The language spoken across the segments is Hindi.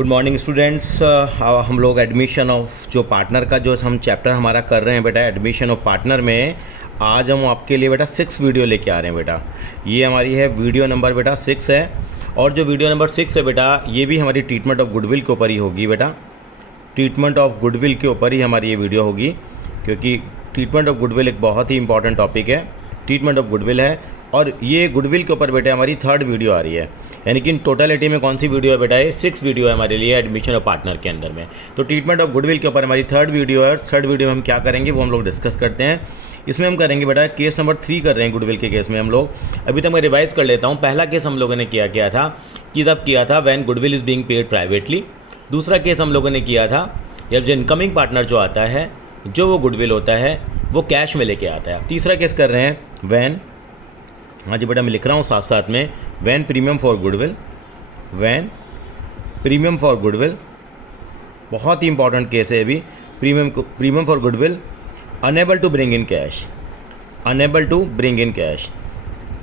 Good morning students. हम लोग एडमिशन ऑफ जो पार्टनर का जो हम चैप्टर हमारा कर रहे हैं बेटा, एडमिशन ऑफ पार्टनर में आज हम आपके लिए बेटा 6 वीडियो लेके आ रहे हैं बेटा। ये हमारी है वीडियो नंबर बेटा 6 है, और जो वीडियो नंबर 6 है बेटा ये भी हमारी ट्रीटमेंट ऑफ गुडविल के ऊपर ही होगी बेटा। ट्रीटमेंट ऑफ गुडविल के ऊपर ही हमारी ये वीडियो होगी, क्योंकि ट्रीटमेंट ऑफ गुडविल एक बहुत ही इंपॉर्टेंट टॉपिक है। ट्रीटमेंट ऑफ गुडविल है और ये गुडविल के ऊपर बेटा हमारी 3rd वीडियो आ रही है, यानी कि इन टोटलिटी में कौन सी वीडियो है बेटा, ये 6 वीडियो है हमारे लिए एडमिशन ऑफ पार्टनर के अंदर में। तो ट्रीटमेंट ऑफ गुडविल के ऊपर हमारी 3rd वीडियो है, और 3rd वीडियो में हम क्या करेंगे वो हम लोग डिस्कस करते हैं। इसमें हम करेंगे बेटा केस नंबर 3 कर रहे हैं गुडविल के केस में हम लोग। अभी तक मैं रिवाइज़ कर लेता हूँ। पहला केस हम लोगों ने किया था कि तब किया था when goodwill is being paid privately. दूसरा केस हम लोगों ने किया था जब जो इनकमिंग पार्टनर जो आता है, जो वो गुडविल होता है वो कैश में लेके आता है। तीसरा केस कर रहे हैं व्हेन, हाँ जी बेटा मैं लिख रहा हूँ साथ साथ में, when premium for goodwill, when premium for goodwill, बहुत ही इंपॉर्टेंट केस है अभी। Premium for goodwill unable to bring in cash, unable to bring in cash,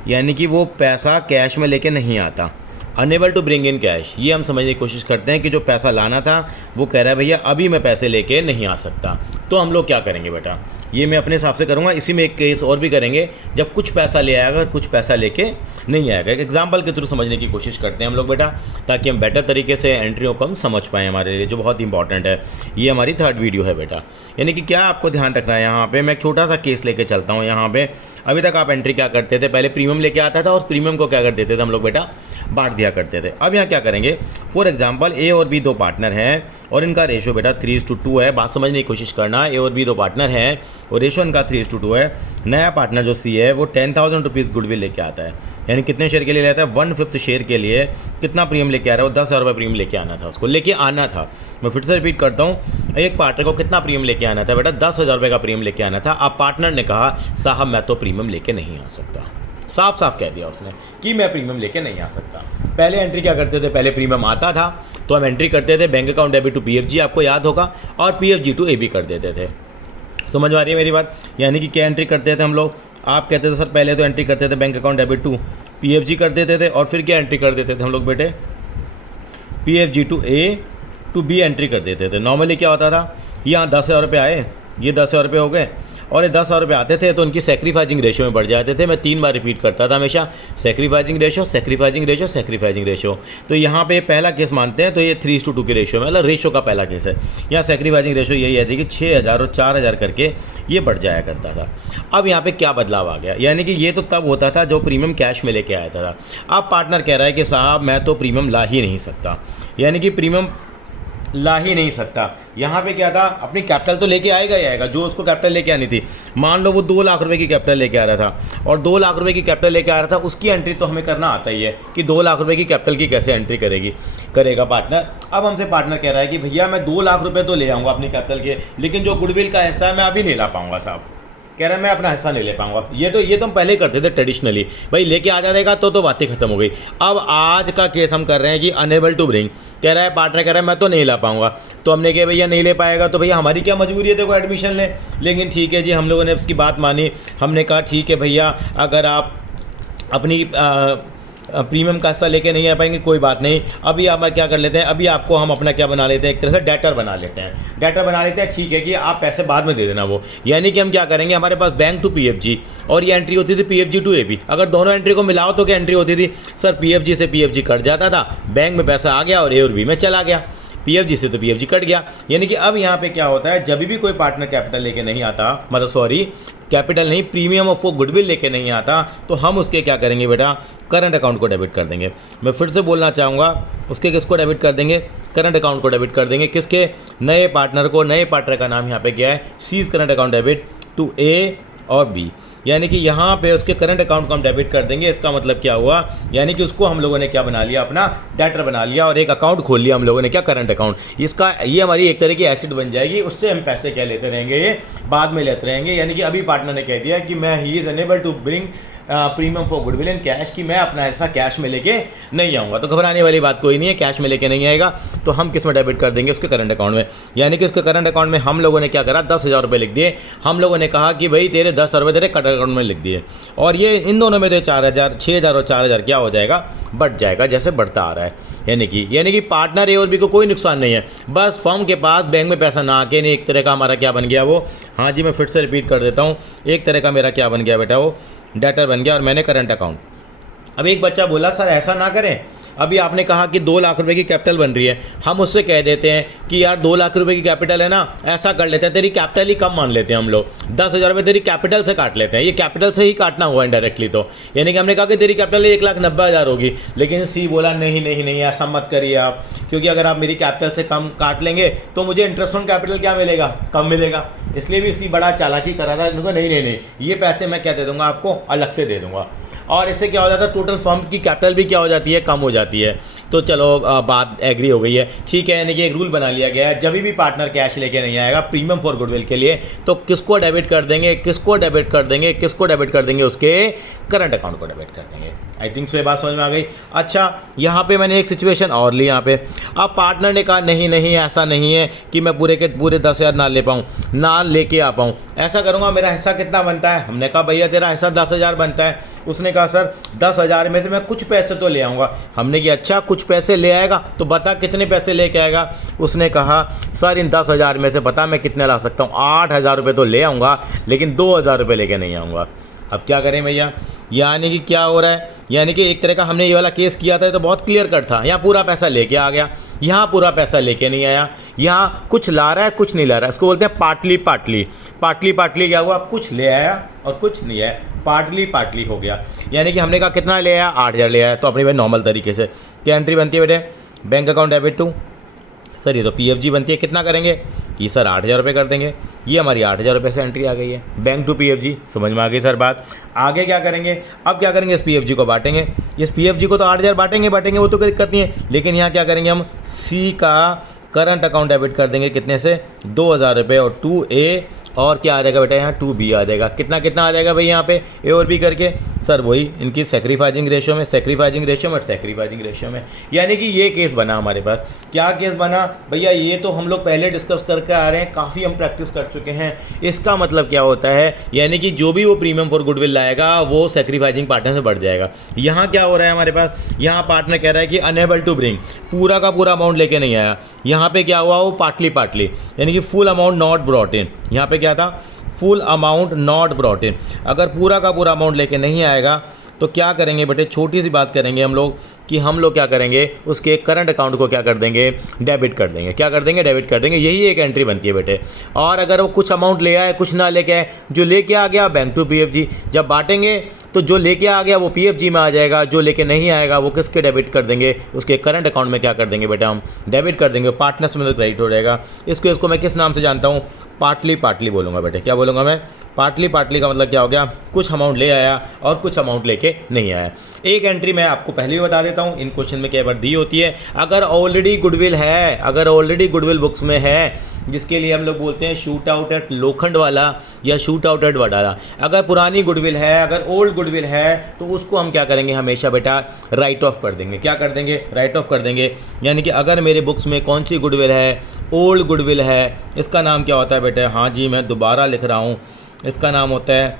यानी कि वो पैसा कैश में लेके नहीं आता। Unable to bring in cash, ये हम समझने की कोशिश करते हैं कि जो पैसा लाना था वो कह रहा है भैया अभी मैं पैसे लेके नहीं आ सकता। तो हम लोग क्या करेंगे बेटा, ये मैं अपने हिसाब से करूँगा। इसी में एक केस और भी करेंगे जब कुछ पैसा ले आएगा, कुछ पैसा लेके नहीं आएगा। एक एग्जाम्पल के थ्रू समझने की कोशिश करते हैं हम लोग बेटा, ताकि हम बेटर तरीके से एंट्रियों को हम समझ पाएँ हमारे लिए, जो बहुत इंपॉर्टेंट है। ये हमारी 3rd वीडियो है बेटा। यानी कि क्या आपको ध्यान रखना है, यहाँ पे मैं एक छोटा सा केस लेके चलता हूँ। यहाँ पे अभी तक आप एंट्री क्या करते थे, पहले प्रीमियम लेके आता था और उस प्रीमियम को क्या कर देते थे हम लोग बेटा, बांट दिया करते थे। अब यहाँ क्या करेंगे, फॉर एग्जांपल ए और बी 2 पार्टनर हैं और इनका रेशो बेटा 3:2 है। बात समझने की कोशिश करना, ए और बी 2 पार्टनर हैं और रेशो इनका 3:2 है। नया पार्टनर जो सी है वो 10,000 रुपीज़ गुडविल लेके आता है, यानी कितने शेयर के लिए लेता है, 1/5 शेयर के लिए कितना प्रीमियम लेके आ रहा है, वो 10,000 रुपये प्रीमियम लेके आना था, उसको लेके आना था। मैं फिर से रिपीट करता हूँ, एक पार्टनर को कितना प्रीमियम लेके आना था बेटा, 10,000 रुपये का प्रीमियम लेके आना था। अब पार्टनर ने कहा साहब मैं तो प्रीमियम लेके नहीं आ सकता, साफ साफ कह दिया उसने कि मैं प्रीमियम लेके नहीं आ सकता। पहले एंट्री क्या करते थे, पहले प्रीमियम आता था तो हम एंट्री करते थे bank account debit to PFG, आपको याद होगा, और पीएफजी टू एबी कर देते थे। समझ में आ रही है मेरी बात, यानी कि क्या एंट्री करते थे हम लोग, आप कहते थे सर पहले तो एंट्री करते थे bank account debit to PFG कर देते थे, और फिर क्या एंट्री कर देते थे हम लोग बेटे, PFG to A to B entry कर देते थे। नॉर्मली क्या होता था, यहाँ 10,000 रुपये आए, ये 10,000 रुपये हो गए, और ये 10,000 रुपये आते थे तो उनकी सेक्रीफाइजिंग रेशो में बढ़ जाते थे। मैं 3 बार रिपीट करता था हमेशा, sacrificing ratio, sacrificing ratio, sacrificing ratio. तो यहाँ पे पहला केस मानते हैं तो ये 3:2 की रेशो में, मतलब रेशो का पहला केस है। यहाँ सेक्रीफाइजिंग रेशो यही है कि 6,000 और 4,000 करके ये बढ़ जाया करता था। अब यहाँ पे क्या बदलाव आ गया, यानी कि ये तो तब होता था जो प्रीमियम कैश में लेके आया था। अब पार्टनर कह रहा है कि साहब मैं तो प्रीमियम ला ही नहीं सकता, यानी कि प्रीमियम ला ही नहीं सकता। यहाँ पे क्या था, अपनी कैपिटल तो लेके आएगा ही आएगा, जो उसको कैपिटल लेके आनी थी। मान लो वो 2 लाख रुपए की कैपिटल लेके आ रहा था, और 2 लाख रुपए की कैपिटल लेके आ रहा था, उसकी एंट्री तो हमें करना आता ही है कि 2 लाख रुपए की कैपिटल की कैसे एंट्री करेगा पार्टनर। अब हमसे पार्टनर कह रहा है कि भैया मैं 2 लाख रुपये तो ले आऊँगा अपनी कैपिटल के, लेकिन जो गुडविल का हिस्सा है मैं अभी नहीं ला पाऊँगा साहब, कह रहा है मैं अपना हिस्सा नहीं ले पाऊंगा। ये तो हम पहले करते थे ट्रेडिशनली, भाई लेके आ जाएगा तो बातें खत्म हो गई। अब आज का केस हम कर रहे हैं कि अनेबल टू ब्रिंग, कह रहा है पार्टनर कह रहा है मैं तो नहीं ला पाऊंगा। तो हमने कहा भैया नहीं ले पाएगा तो भैया हमारी क्या मजबूरी है, देखो एडमिशन ले। लेकिन ठीक है जी, हम लोगों ने उसकी बात मानी, हमने कहा ठीक है भैया अगर आप अपनी प्रीमियम का हिस्सा लेके नहीं आ पाएंगे कोई बात नहीं। अभी आप क्या कर लेते हैं, अभी आपको हम अपना क्या बना लेते हैं, एक तरह से डेटर बना लेते हैं। डेटर बना लेते हैं, ठीक है कि आप पैसे बाद में दे देना वो, यानी कि हम क्या करेंगे, हमारे पास बैंक टू पीएफजी और ये एंट्री होती थी पीएफजी टू एबी। अगर दोनों एंट्री को मिलाओ तो क्या एंट्री होती थी सर, पीएफजी से पीएफजी कट जाता था, बैंक में पैसा आ गया और ए और बी में चला गया, पीएफजी से तो पीएफजी कट गया। यानी कि अब यहाँ पे क्या होता है, जब भी कोई पार्टनर कैपिटल लेके नहीं आता, मतलब सॉरी कैपिटल नहीं, प्रीमियम ऑफ वो गुडविल लेके नहीं आता, तो हम उसके क्या करेंगे बेटा, करंट अकाउंट को डेबिट कर देंगे। मैं फिर से बोलना चाहूँगा, उसके किसको डेबिट कर देंगे, करंट अकाउंट को डेबिट कर देंगे। किसके, नए पार्टनर को। नए पार्टनर का नाम यहाँ पे क्या है, Z's current account debit to A और बी, यानी कि यहाँ पे उसके करंट अकाउंट को हम डेबिट कर देंगे। इसका मतलब क्या हुआ, यानी कि उसको हम लोगों ने क्या बना लिया, अपना डेटर बना लिया और एक अकाउंट खोल लिया हम लोगों ने, क्या, करंट अकाउंट। इसका ये हमारी एक तरह की एसेट बन जाएगी, उससे हम पैसे क्या लेते रहेंगे, ये बाद में लेते रहेंगे। यानी कि अभी पार्टनर ने कह दिया कि मैं he is unable to bring premium for goodwill in cash कि मैं अपना ऐसा कैश में लेके नहीं आऊँगा। तो घबराने वाली बात कोई नहीं है, कैश में लेके नहीं आएगा तो हम किस में डेबिट कर देंगे, उसके करंट अकाउंट में। यानी कि उसके करंट अकाउंट में हम लोगों ने क्या करा, 10,000 रुपये लिख दिए। हम लोगों ने कहा कि भाई तेरे 10,000 रुपये तेरे करंट अकाउंट में लिख दिए, और ये इन दोनों में 4,000, 6,000 और 4,000 क्या हो जाएगा, बढ़ जाएगा जैसे बढ़ता आ रहा है। यानी कि पार्टनर ए और बी को कोई नुकसान नहीं है, बस फर्म के पास बैंक में पैसा ना आके नहीं, एक तरह का हमारा क्या बन गया वो, हाँ जी मैं फिर से रिपीट कर देता हूँ, एक तरह का मेरा क्या बन गया बेटा, वो डेटर बन गया और मैंने करंट अकाउंट। अब एक बच्चा बोला सर ऐसा ना करें, अभी आपने कहा कि 2 लाख रुपए की कैपिटल बन रही है, हम उससे कह देते हैं कि यार 2 लाख रुपए की कैपिटल है ना, ऐसा कर लेते हैं तेरी कैपिटल ही कम मान लेते हैं हम लोग, 10,000 रुपये तेरी कैपिटल से काट लेते हैं। ये कैपिटल से ही काटना हुआ इनडायरेक्टली, तो यानी कि हमने कहा कि तेरी कैपिटल 1,90,000 होगी, लेकिन सी बोला नहीं नहीं नहीं ऐसा मत करिए आप, क्योंकि अगर आप मेरी कैपिटल से कम काट लेंगे तो मुझे इंटरेस्ट ऑन कैपिटल क्या मिलेगा, कम मिलेगा। इसलिए भी सी बड़ा चालाकी करा रहा है, नहीं नहीं नहीं ये पैसे मैं क्या दे दूँगा आपको, अलग से दे दूँगा। और इससे क्या हो जाता है, टोटल फर्म की कैपिटल भी क्या हो जाती है, कम हो जाती है। तो चलो बात एग्री हो गई है, ठीक है। यानी कि एक रूल बना लिया गया है, जब भी पार्टनर कैश लेके नहीं आएगा प्रीमियम फॉर गुडविल के लिए, तो किसको डेबिट कर देंगे, किसको डेबिट कर देंगे, किसको डेबिट कर देंगे, उसके करंट अकाउंट को डेबिट कर देंगे। आई थिंक सो ये बात समझ में आ गई। अच्छा यहाँ पे मैंने एक सिचुएशन और ली यहाँ पे, अब पार्टनर ने कहा नहीं नहीं ऐसा नहीं है कि मैं पूरे के पूरे 10,000 ना ले पाऊँ, ना लेके आ पाऊँ, ऐसा करूँगा मेरा हिस्सा कितना बनता है। हमने कहा भैया तेरा हिस्सा 10,000 बनता है। उसने कहा सर 10,000 में से मैं कुछ पैसे तो ले आऊँगा। हमने कहा अच्छा कुछ पैसे ले आएगा, तो बता कितने पैसे लेके आएगा। उसने कहा सर इन 10,000 में से पता मैं कितने ला सकता हूँ, 8,000 रुपये तो ले आऊँगा, लेकिन 2,000 रुपये लेके नहीं आऊँगा। अब क्या करें भैया, यानी कि क्या हो रहा है, यानी कि एक तरह का हमने ये वाला केस किया था तो बहुत क्लियर कट था, यहाँ पूरा पैसा लेके आ गया, यहाँ पूरा पैसा लेके नहीं आया, यहाँ कुछ ला रहा है कुछ नहीं ला रहा है, इसको बोलते हैं पार्टली पार्टली। पार्टली पार्टली क्या हुआ, कुछ ले आया और कुछ नहीं आया, पार्टली पार्टली हो गया। यानी कि हमने कहा कितना ले आया, 8,000 ले आया, तो अपनी भाई नॉर्मल तरीके से क्या एंट्री बनती है बेटे, bank account debit to, sir ये तो PFG बनती है, कितना करेंगे कि सर 8,000 रुपये कर देंगे, ये हमारी 8,000 रुपये से एंट्री आ गई है, बैंक टू PFG। समझ में आ गई सर बात। आगे क्या करेंगे, अब क्या करेंगे, इस PFG को बांटेंगे, इस PFG को तो 8,000 बांटेंगे वो तो कोई दिक्कत नहीं है, लेकिन यहाँ क्या करेंगे हम C का करंट अकाउंट डेबिट कर देंगे कितने से, 2,000 रुपये, और 2A और क्या आ जाएगा बेटा यहाँ 2B आ जाएगा। कितना कितना आ जाएगा भाई यहाँ पे A और B करके, सर वही इनकी सैक्रिफाइजिंग रेशियो में, सैक्रिफाइजिंग रेशियो में। यानी कि ये केस बना हमारे पास। क्या केस बना भैया, ये तो हम लोग पहले डिस्कस करके आ रहे हैं, काफ़ी हम प्रैक्टिस कर चुके हैं। इसका मतलब क्या होता है, यानी कि जो भी वो प्रीमियम फॉर गुडविल लाएगा वो सैक्रिफाइजिंग पार्टनर से बढ़ जाएगा। यहाँ क्या हो रहा है हमारे पास, यहाँ पार्टनर कह रहा है कि अनेबल टू ब्रिंग, पूरा का पूरा अमाउंट लेके नहीं आया। यहाँ पे क्या हुआ, वो पार्टली, यानी कि full amount not brought in. यहाँ पे क्या था, full amount not brought in. अगर पूरा का पूरा अमाउंट लेके नहीं आएगा तो क्या करेंगे बेटे, छोटी सी बात करेंगे हम लोग कि हम लोग क्या करेंगे, उसके करंट अकाउंट को क्या कर देंगे, डेबिट कर देंगे। क्या कर देंगे, डेबिट कर देंगे। यही एक एंट्री बनती है बेटे। और अगर वो कुछ अमाउंट ले आए, कुछ ना लेके आए, जो लेके आ गया बैंक टू PFG। जब बांटेंगे तो जो लेके आ गया वो PFG में आ जाएगा, जो लेके नहीं आएगा वो किसके डेबिट कर देंगे, उसके करंट अकाउंट में क्या कर देंगे बेटा, हम डेबिट कर देंगे। पार्टनर्स में क्रेडिट हो जाएगा। इसको मैं किस नाम से जानता हूँ, पार्टली बोलूँगा बेटे। क्या बोलूँगा मैं, पार्टली का मतलब क्या हो गया, कुछ अमाउंट ले आया और कुछ अमाउंट लेके नहीं आया। एक एंट्री मैं आपको पहले भी बता देता हूँ, इन क्वेश्चन में कई बार दी होती है। अगर ऑलरेडी गुडविल बुक्स में है, जिसके लिए हम लोग बोलते हैं शूट आउट एट लोखंड वाला या शूट आउट एट वडाला, अगर पुरानी गुडविल है, अगर ओल्ड गुडविल है, तो उसको हम क्या करेंगे, हमेशा बेटा राइट ऑफ कर देंगे। क्या कर देंगे, राइट ऑफ कर देंगे। यानी कि अगर मेरे बुक्स में कौन सी गुडविल है, ओल्ड गुडविल है, इसका नाम क्या होता है बेटा, हाँ जी मैं दोबारा लिख रहा हूँ, इसका नाम होता है,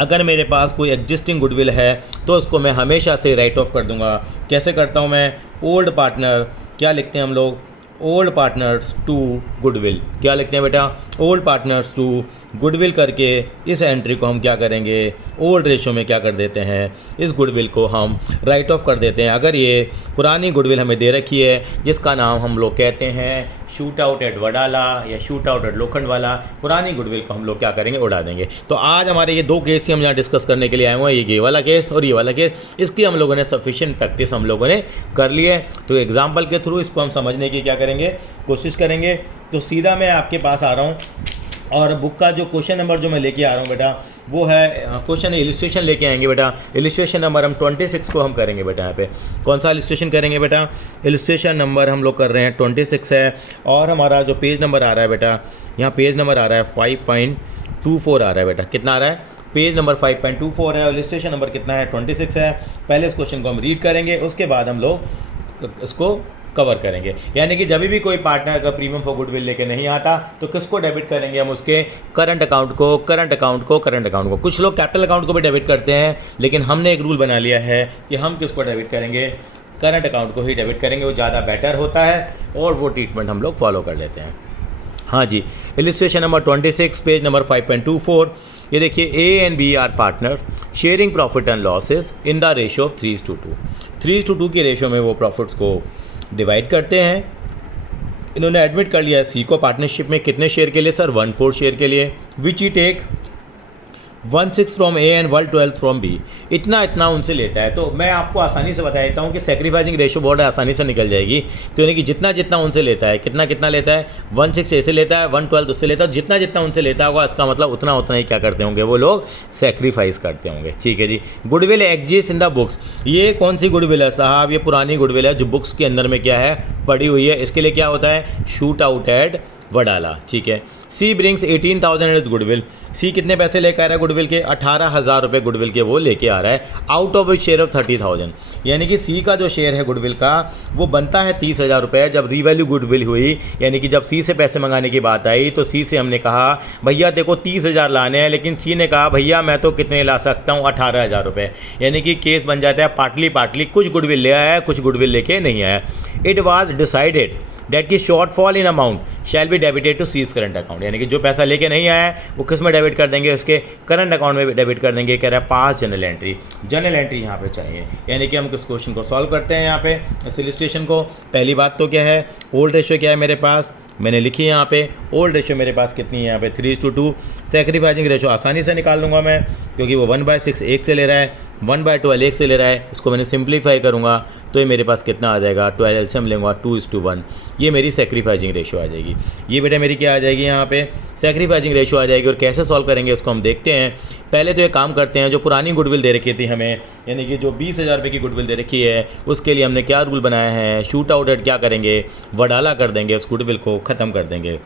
अगर मेरे पास कोई एग्जिस्टिंग गुडविल है तो उसको मैं हमेशा से राइट ऑफ कर दूंगा। कैसे करता हूँ मैं, ओल्ड पार्टनर, क्या लिखते हैं हम लोग, ओल्ड पार्टनर्स टू गुडविल। क्या लिखते हैं बेटा, ओल्ड पार्टनर्स टू गुडविल करके इस एंट्री को हम क्या करेंगे, ओल्ड रेशो में क्या कर देते हैं, इस गुडविल को हम राइट ऑफ कर देते हैं। अगर ये पुरानी गुडविल हमें दे रखी है, जिसका नाम हम लोग कहते हैं शूट आउट एट वडाला या शूट आउट एट लोखंड वाला, पुरानी गुडविल को हम लोग क्या करेंगे, उड़ा देंगे। तो आज हमारे ये 2 केस ही हम यहाँ डिस्कस करने के लिए आए हुए हैं, ये वाला केस और ये वाला केस। इसकी हम लोगों ने सफिशिएंट प्रैक्टिस हम लोगों ने कर ली है। तो एग्जाम्पल के थ्रू इसको हम समझने की क्या करेंगे, कोशिश करेंगे। तो सीधा मैं आपके पास आ रहा हूँ और बुक का जो क्वेश्चन नंबर जो मैं लेके आ रहा हूँ बेटा, वो है क्वेश्चन इलिस्ट्रेशन लेके आएंगे बेटा। इलिस्ट्रेशन नंबर हम 26 को हम करेंगे बेटा। यहाँ पे कौन सा इलिस्ट्रेशन करेंगे बेटा, इलिस्ट्रेशन नंबर हम लोग कर रहे हैं 26 है। और हमारा जो पेज नंबर आ रहा है बेटा, यहाँ पेज नंबर आ रहा है 5.24 आ रहा है बेटा। कितना आ रहा है, पेज नंबर 5.24 है और इलस्ट्रेशन नंबर कितना है 26 है। पहले इस क्वेश्चन को हम रीड करेंगे, उसके बाद हम लोग इसको कवर करेंगे। यानी कि जब भी कोई पार्टनर का प्रीमियम फॉर गुडविल लेके नहीं आता तो किसको डेबिट करेंगे हम, उसके करंट अकाउंट को, करंट अकाउंट को, करंट अकाउंट को। कुछ लोग कैपिटल अकाउंट को भी डेबिट करते हैं, लेकिन हमने एक रूल बना लिया है कि हम किसको डेबिट करेंगे, करंट अकाउंट को ही डेबिट करेंगे। वो ज़्यादा बेटर होता है और वो ट्रीटमेंट हम लोग फॉलो कर लेते हैं। हाँ जी, इलस्ट्रेशन नंबर 26 पेज नंबर 5.24। ये देखिए, A and B are partner sharing profit and losses in the ratio of 3:2। 3:2 की रेशियो में वो प्रॉफिट्स को डिवाइड करते हैं। इन्होंने एडमिट कर लिया है सी को पार्टनरशिप में कितने शेयर के लिए सर, 1/4 शेयर के लिए, which he take 1/6 from A and 1/12 from B. इतना उनसे लेता है। तो मैं आपको आसानी से बता देता हूँ कि सेक्रीफाइसिंग रेशियो बहुत आसानी से निकल जाएगी। तो यानी कि जितना उनसे लेता है, कितना लेता है, 1/6 ऐसे लेता है, 1/12 उससे लेता है, जितना उनसे लेता होगा इसका मतलब उतना ही क्या करते होंगे वो लोग, सेक्रीफाइस करते होंगे। ठीक है जी। Goodwill exist in the books, ये कौन सी गुडविल है साहब, ये पुरानी गुडविल है जो बुक्स के अंदर में क्या है पड़ी हुई है। इसके लिए क्या होता है, शूट आउट एट वडाला। ठीक है। सी ब्रिंग्स 18,000 इज गुडविल, सी कितने पैसे लेकर आ रहा है गुडविल के, 18,000 रुपये गुडविल के वो लेके आ रहा है, out of which share of 30,000। यानी कि सी का जो शेयर है गुडविल का वो बनता है 30,000 रुपये। जब रीवैल्यू गुडविल हुई, यानी कि जब सी से पैसे मंगाने की बात आई तो सी से हमने कहा भैया देखो 30,000 लाने हैं, लेकिन सी ने कहा भैया मैं तो कितने ला सकता हूँ, 18,000 रुपये। यानी कि केस बन जाता है पार्टली कुछ गुडविल ले आया है, कुछ गुडविल लेके नहीं आया। इट वॉज डिसाइडेड डेट की shortfall in amount shall be debited to C's current account. यानी कि जो पैसा लेके नहीं आया है वो किस में डेबिट कर देंगे, उसके करंट अकाउंट में डेबिट कर देंगे। कह रहा है 5 जनरल एंट्री यहाँ पे चाहिए। यानी कि हम किस क्वेश्चन को सॉल्व करते हैं यहाँ पे, इस इलस्ट्रेशन को। पहली बात तो क्या है, ओल्ड रेशियो क्या है मेरे पास, मैंने लिखी है यहाँ पे ओल्ड रेशियो मेरे पास कितनी है यहाँ पे 3:2। सेक्रीफाइसिंग रेशियो आसानी से निकाल लूँगा मैं, क्योंकि वो 1/6 एक से ले रहा है, 1/12 एक से ले रहा है। इसको मैंने सिंप्लीफाई करूँगा तो ये मेरे पास कितना आ जाएगा, 12 एलसीएम लेंगे 2:1। ये मेरी सेक्रीफाइसिंग रेशियो आ जाएगी। ये बेटा मेरी क्या आ जाएगी यहाँ पे, सेक्रीफाइसिंग रेशियो आ जाएगी। और कैसे सॉल्व करेंगे इसको हम देखते हैं। पहले तो ये काम करते हैं, जो पुरानी गुडविल दे रखी थी हमें, यानी कि जो 20,000 रुपये की गुडविल दे रखी है, उसके लिए हमने क्या रूल बनाया है, शूट आउट एट क्या करेंगे, वडाला कर देंगे, उस गुडविल को ख़त्म कर देंगे।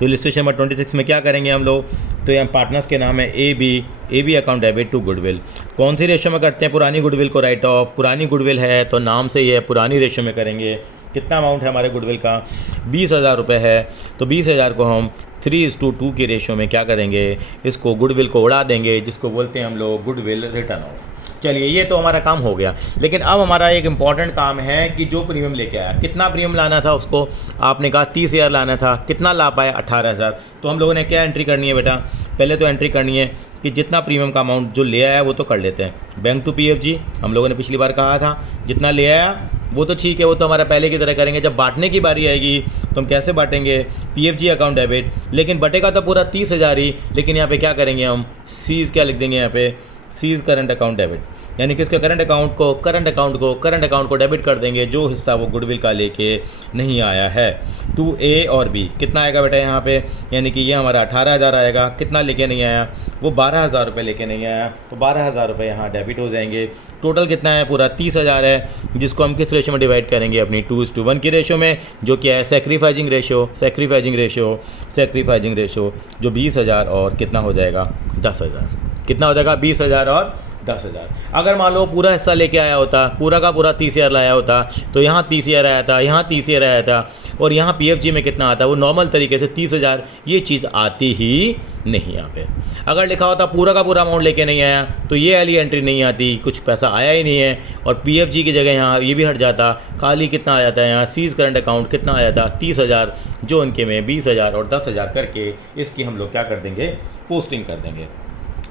तो इलस्ट्रेशन नंबर 26 में क्या करेंगे हम लोग, तो यहाँ पार्टनर्स के नाम है A B account debit to goodwill. कौन सी रेशियो में करते हैं, पुरानी गुडविल को राइट ऑफ। पुरानी गुडविल है तो नाम से ही है, पुरानी रेशियो में करेंगे। कितना अमाउंट है हमारे गुडविल का, 20,000 रुपये है। तो 20,000 को हम 3:2 की रेशियो में क्या करेंगे, इसको गुडविल को उड़ा देंगे, जिसको बोलते हैं हम लोग गुडविल रिटर्न ऑफ। चलिए ये तो हमारा काम हो गया। लेकिन अब हमारा एक इम्पॉर्टेंट काम है कि जो प्रीमियम लेके आया, कितना प्रीमियम लाना था उसको, आपने कहा 30,000 लाना था, कितना ला पाए 18,000। तो हम लोगों ने क्या एंट्री करनी है बेटा, पहले तो एंट्री करनी है कि जितना प्रीमियम का अमाउंट जो ले आया वो तो कर लेते हैं। बैंक टू पीएफजी हम लोगों ने पिछली बार कहा था, जितना ले आया वो तो ठीक है, वो तो हमारा पहले की तरह करेंगे। जब बांटने की बारी आएगी तो हम कैसे बांटेंगे, पीएफजी अकाउंट डेबिट, लेकिन बटेगा तो पूरा 30,000 ही। लेकिन यहाँ पे क्या करेंगे हम, सीज क्या लिख देंगे यहाँ पे, सीज करंट अकाउंट डेबिट। यानी कि इसके करंट अकाउंट को डेबिट कर देंगे, जो हिस्सा वो गुडविल का लेके नहीं आया है। टू ए और बी कितना आएगा बेटा यहाँ पे, यानी कि ये हमारा 18,000 आएगा। कितना लेके नहीं आया, वो 12,000 रुपये लेके नहीं आया, तो 12,000 रुपये यहाँ डेबिट हो जाएंगे। टोटल कितना है, पूरा 30,000 है, जिसको हम किस रेशियो में डिवाइड करेंगे, अपनी 2:1 की रेशियो में, जो क्या है सेक्रीफाइसिंग रेशियो जो 20,000 और कितना हो जाएगा 10,000। कितना हो जाएगा, 20,000 और 10,000। अगर मान लो पूरा हिस्सा लेके आया होता, पूरा का पूरा 30,000 लाया होता, तो यहाँ 30,000 आया था, यहाँ 30,000 आया था, और यहाँ पीएफजी में कितना आता, वो नॉर्मल तरीके से 30,000, ये चीज़ आती ही नहीं यहाँ पे। अगर लिखा होता पूरा का पूरा अमाउंट लेके नहीं आया, तो ये वाली एंट्री नहीं आती, कुछ पैसा आया ही नहीं है, और पीएफजी की जगह यहाँ ये भी हट जाता, खाली कितना आ जाता है यहाँ सीज करंट अकाउंट कितना आ जाता 30,000, जो उनके में 20,000 और 10,000 करके इसकी हम लोग क्या कर देंगे, पोस्टिंग कर देंगे।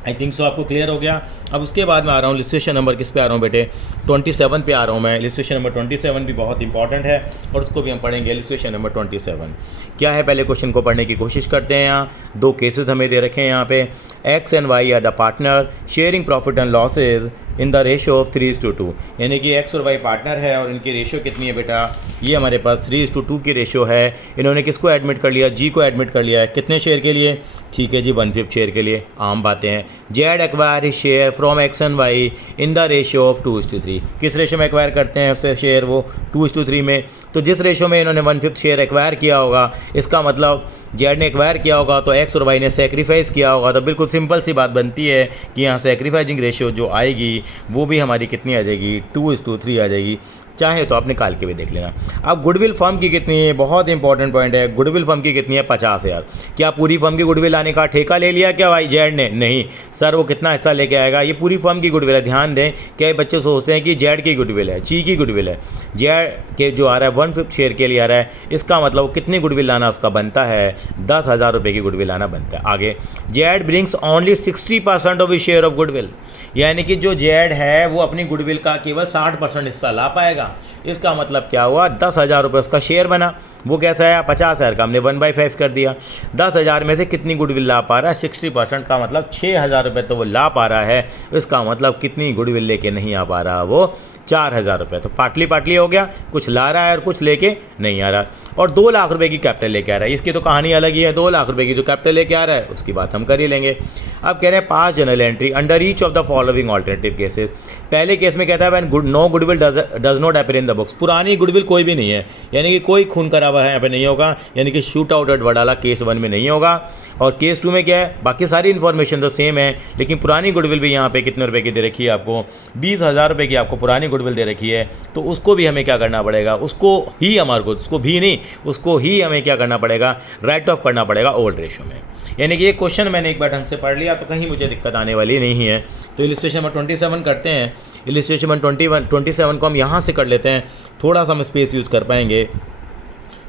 आई थिंक सो आपको क्लियर हो गया। अब उसके बाद मैं आ रहा हूँ इलस्ट्रेशन नंबर किस पे आ रहा हूँ बेटे, 27 पे आ रहा हूँ मैं। इलस्ट्रेशन नंबर 27 भी बहुत इंपॉर्टेंट है और उसको भी हम पढ़ेंगे। इलस्ट्रेशन नंबर 27 क्या है, पहले क्वेश्चन को पढ़ने की कोशिश करते हैं। यहाँ 2 केसेस हमें दे रखे हैं यहाँ पे। X and Y are the partner sharing profit and losses in the ratio of 3:2, यानी कि एक्स और वाई पार्टनर है और इनकी रेशियो कितनी है बेटा, ये हमारे पास 3:2 की रेशियो है। इन्होंने किसको एडमिट कर लिया, जी को एडमिट कर लिया है, कितने शेयर के लिए, ठीक है जी 1/5 शेयर के लिए, आम बातें हैं। Z acquire share from X and Y in the ratio of 2:3, किस रेशियो में एक्वायर करते हैं उससे शेयर, वो 2:3 में। तो जिस रेशियो में इन्होंने 1/5 शेयर एक्वायर किया होगा, इसका मतलब जेड ने एक्वायर किया होगा तो एक्स और वाई ने सेक्रीफाइस किया होगा। तो बिल्कुल सिंपल सी बात बनती है कि यहाँ सेक्रीफाइसिंग रेशियो जो आएगी वो भी हमारी कितनी आ जाएगी, 2:3 आ जाएगी। चाहे तो आप निकाल के भी देख लेना। अब गुडविल फर्म की कितनी है, बहुत इंपॉर्टेंट पॉइंट है। गुडविल फर्म की कितनी है, 50,000। क्या पूरी फर्म की गुडविल आने का ठेका ले लिया क्या वाई जेड ने, नहीं सर, वो कितना हिस्सा लेके आएगा, ये पूरी फर्म की गुडविल है। ध्यान दें, क्या बच्चे सोचते हैं कि जेड की गुडविल है, ची की गुडविल है। जेड के जो आ रहा है 1/5 शेयर के लिए आ रहा है, इसका मतलब कितनी गुडविल लाना उसका बनता है, 10,000 रुपये की गुडविल लाना बनता है। आगे, Z brings only 60% of share of goodwill, यानी कि जो जेड है वो अपनी गुडविल का केवल 60% हिस्सा ला पाएगा। इसका मतलब क्या हुआ, 10,000 रुपये उसका शेयर बना। वो कैसा है, 50,000 का हमने 1/5 कर दिया। 10,000 में से कितनी गुडविल ला पा रहा है, 60% का मतलब 6,000 रुपये तो वो ला पा रहा है। इसका मतलब कितनी गुडविल लेके नहीं आ पा रहा, वो 4,000 रुपये। तो पाटली पाटली हो गया, कुछ ला रहा है और कुछ लेके नहीं आ रहा। और 2 लाख रुपए की कैपिटल लेके आ रहा है, इसकी तो कहानी अलग ही है। 2 लाख रुपए की जो कैपिटल लेके आ रहा है उसकी बात हम कर ही लेंगे। अब कह रहे हैं pass general entry under each of the following alternative cases. पहले केस में कहता है when no goodwill does not appear in the books, पुरानी गुडविल कोई भी नहीं है, यानी कि कोई खून खराबा है यहाँ पे नहीं होगा, यानी कि shoot out at Wadala case 1 में नहीं होगा। और केस 2 में क्या है, बाकी सारी इन्फॉर्मेशन तो सेम है, लेकिन पुरानी गुडविल भी यहाँ पे कितने रुपए की दे रखी है आपको, 20,000 रुपये की आपको पुरानी गुडविल दे रखी है। तो उसको भी हमें क्या करना पड़ेगा, उसको ही हमारे को, उसको भी नहीं, उसको ही हमें क्या करना पड़ेगा, राइट ऑफ करना पड़ेगा ओल्ड रेशियो में। यानी कि ये क्वेश्चन मैंने एक बार ढंग से पढ़ लिया तो कहीं मुझे दिक्कत आने वाली नहीं है। तो इलिस्ट्रेशन नंबर 27 करते हैं। इलिस्ट्रेशन नंबर 27 को हम यहाँ से कर लेते हैं, थोड़ा सा हम स्पेस यूज़ कर पाएंगे।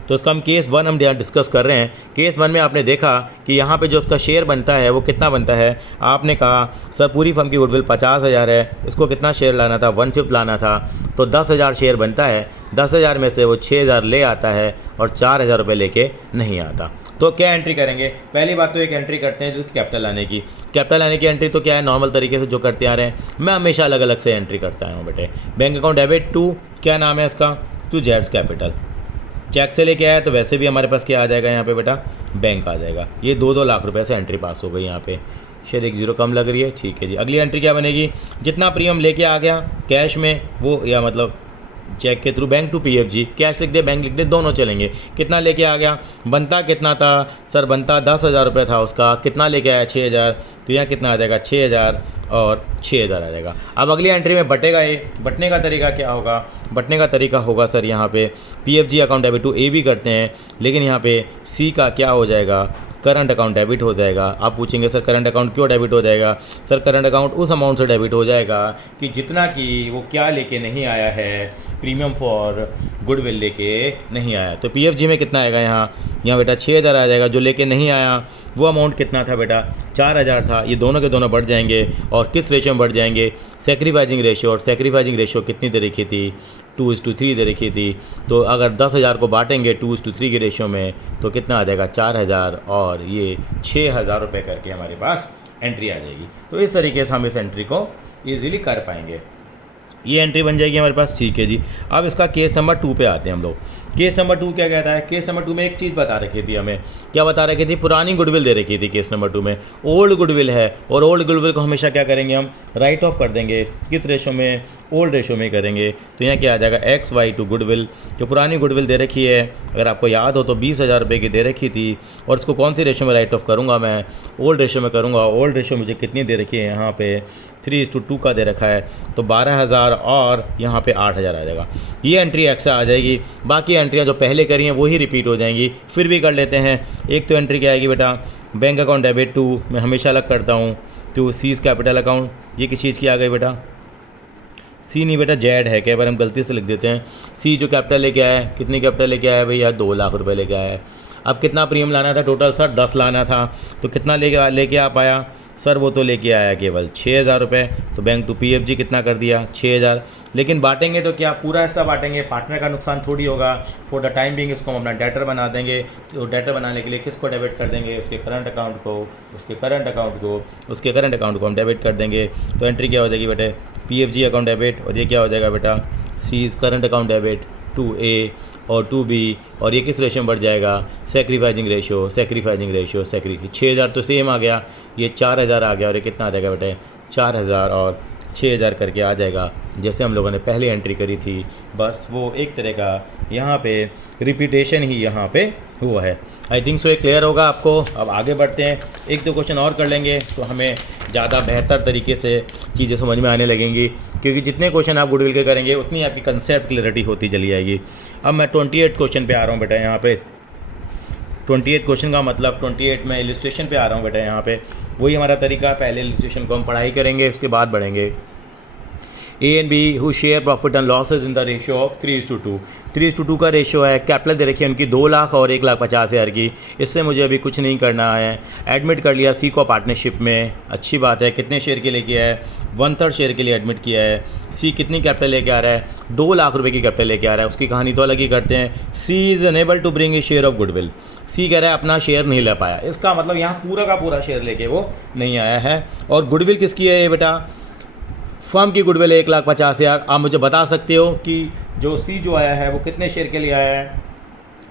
तो इसका हम केस 1 हम यहाँ डिस्कस कर रहे हैं। केस 1 में आपने देखा कि यहाँ पे जो उसका शेयर बनता है वो कितना बनता है। आपने कहा सर पूरी फर्म की गुडविल 50,000 है, इसको कितना शेयर लाना था, 1/5 लाना था, तो 10,000 शेयर बनता है। 10,000 में से वो 6,000 ले आता है और 4,000 रुपये लेके नहीं आता। तो क्या एंट्री करेंगे, पहली बात तो एक एंट्री करते हैं जो कैपिटल लाने की। कैपिटल लाने की एंट्री तो क्या है, नॉर्मल तरीके से जो करते आ रहे हैं, मैं हमेशा अलग अलग से एंट्री करता हूँ बेटे। बैंक अकाउंट डेबिट टू, क्या नाम है इसका, टू जेड्स कैपिटल। चेक से लेके आया तो वैसे भी हमारे पास क्या आ जाएगा यहाँ पे बेटा, बैंक आ जाएगा। ये 2-2 लाख रुपए से एंट्री पास हो गई यहाँ पे, शायद 1 0 कम लग रही है, ठीक है जी। अगली एंट्री क्या बनेगी, जितना प्रीमियम लेके आ गया कैश में वो, या मतलब चेक के through, bank to PFG, cash लिख दे बैंक लिख दे, दोनों चलेंगे। कितना लेके आ गया, बनता कितना था सर, बनता 10,000 रुपये था उसका, कितना लेके आया 6,000, तो यहाँ कितना आ जाएगा 6,000 और 6,000 आ जाएगा। अब अगली एंट्री में बटेगा ये, बटने का तरीका क्या होगा, बटने का तरीका होगा सर यहाँ पे PFG account debit to A भी करते हैं, लेकिन यहाँ पे C का क्या हो जाएगा, करंट अकाउंट डेबिट हो जाएगा। आप पूछेंगे सर करंट अकाउंट क्यों डेबिट हो जाएगा, सर करंट अकाउंट उस अमाउंट से डेबिट हो जाएगा कि जितना कि वो क्या लेके नहीं आया है, प्रीमियम फॉर गुडविल लेके नहीं आया। तो PFG में कितना आएगा यहाँ बेटा 6,000 आ जाएगा। जो लेके नहीं आया वो अमाउंट कितना था बेटा, 4,000 था। ये दोनों के दोनों बढ़ जाएंगे और किस रेशियो में बढ़ जाएंगे, सेक्रीफाइजिंग रेशियो। और सेक्रीफाइजिंग रेशियो कितनी दे रखी थी, 2:3 दे रखी थी। तो अगर 10,000 को बांटेंगे 2:3 के रेशियो में तो कितना आ जाएगा 4,000 और ये 6,000 रुपये करके हमारे पास एंट्री आ जाएगी। तो इस तरीके से हम इस एंट्री को ईजिली कर पाएंगे, ये एंट्री बन जाएगी हमारे पास, ठीक है जी। अब इसका केस नंबर 2 पे आते हैं हम लोग। केस नंबर 2 क्या कहता है, केस नंबर 2 में एक चीज़ बता रखी थी हमें, क्या बता रखी थी, पुरानी गुडविल दे रखी थी केस नंबर 2 में, ओल्ड गुडविल है। और ओल्ड गुडविल को हमेशा क्या करेंगे, हम राइट ऑफ कर देंगे। किस रेशो में, ओल्ड रेशो में करेंगे। तो यहाँ क्या आ जाएगा, XY टू गुडविल, जो पुरानी गुडविल दे रखी है, अगर आपको याद हो तो 20,000 रुपये की दे रखी थी। और इसको कौन सी रेशो में राइट ऑफ करूँगा, मैं ओल्ड रेशो में करूँगा। ओल्ड रेशो मुझे कितनी दे रखी है, यहाँ पे 3:2 का दे रखा है, तो 12,000 और यहाँ पे 8,000 आ जाएगा। ये एंट्री एक्स्ट्रा आ जाएगी। बाकी एंट्रियाँ जो पहले करी हैं वही रिपीट हो जाएंगी, फिर भी कर लेते हैं। एक तो एंट्री क्या आएगी बेटा, बैंक अकाउंट डेबिट टू, मैं हमेशा अलग करता हूँ, टू सीज कैपिटल अकाउंट। ये किस चीज़ की आ गई बेटा, सी नहीं बेटा जेड है, कई बार हम गलती से लिख देते हैं। सी जो कैपिटल लेके आया है, कितनी कैपिटल लेके आया है भैया, 2 लाख रुपए लेके आया है। अब कितना प्रीमियम लाना था टोटल सर, 10 लाना था। तो कितना लेके आ पाया, सर वो तो लेके आया केवल 6,000 रुपये, तो बैंक टू PFG कितना कर दिया 6,000। लेकिन बांटेंगे तो क्या पूरा हिस्सा बांटेंगे, पार्टनर का नुकसान थोड़ी होगा। फॉर द टाइम बिंग इसको हम अपना डेटर बना देंगे। तो डेटर बनाने के लिए किसको डेबिट कर देंगे, उसके करंट अकाउंट को, उसके करंट अकाउंट को, उसके करंट अकाउंट को हम डेबिट कर देंगे। तो एंट्री क्या हो जाएगी बेटे, PFG अकाउंट डेबिट, और ये क्या हो जाएगा बेटा, C's current account debit to A और टू B, और ये किस रेशो में बढ़ जाएगा, सेक्रीफाइजिंग रेशो, सेक्रीफाइजिंग रेशो, 6,000 तो सेम आ गया, ये 4,000 आ गया, और ये कितना आ जाएगा बेटे 4,000 और 6,000 करके आ जाएगा, जैसे हम लोगों ने पहले एंट्री करी थी। बस वो एक तरह का यहाँ पे रिपीटेशन ही यहाँ पे हुआ है। आई थिंक सो ये क्लियर होगा आपको। अब आगे बढ़ते हैं, एक दो क्वेश्चन और कर लेंगे तो हमें ज़्यादा बेहतर तरीके से चीज़ें समझ में आने लगेंगी, क्योंकि जितने क्वेश्चन आप गुडविल के करेंगे उतनी आपकी कंसेप्ट क्लियरिटी होती चली जाएगी। अब मैं 28 क्वेश्चन पे आ रहा हूँ बेटा, यहाँ पे 28 क्वेश्चन का मतलब 28 में इलस्ट्रेशन पे आ रहा हूँ बेटा। यहाँ पे वही हमारा तरीका, पहले इलस्ट्रेशन को हम पढ़ाई करेंगे, उसके बाद बढ़ेंगे। A and B who share profit and losses in the ratio of 3:2। 3:2 का रेशो है। कैपिटल दे रखी है उनकी 2 लाख और 1,50,000 की। इससे मुझे अभी कुछ नहीं करना है। एडमिट कर लिया C को पार्टनरशिप में, अच्छी बात है। कितने शेयर के लिए किया है, 1/3 शेयर के लिए एडमिट किया है। C कितनी कैपिटल लेके आ रहा है, 2 लाख रुपए की कैपिटल लेके आ रहा है। उसकी कहानी तो अलग ही करते हैं। C is unable to bring a share of goodwill. C कह रहा है अपना शेयर नहीं ले पाया, इसका मतलब यहाँ पूरा का पूरा शेयर लेके वो नहीं आया है। और गुडविल किसकी है ये बेटा, फर्म की गुडविल 1,50,000। आप मुझे बता सकते हो कि जो C जो आया है वो कितने शेयर के लिए आया है।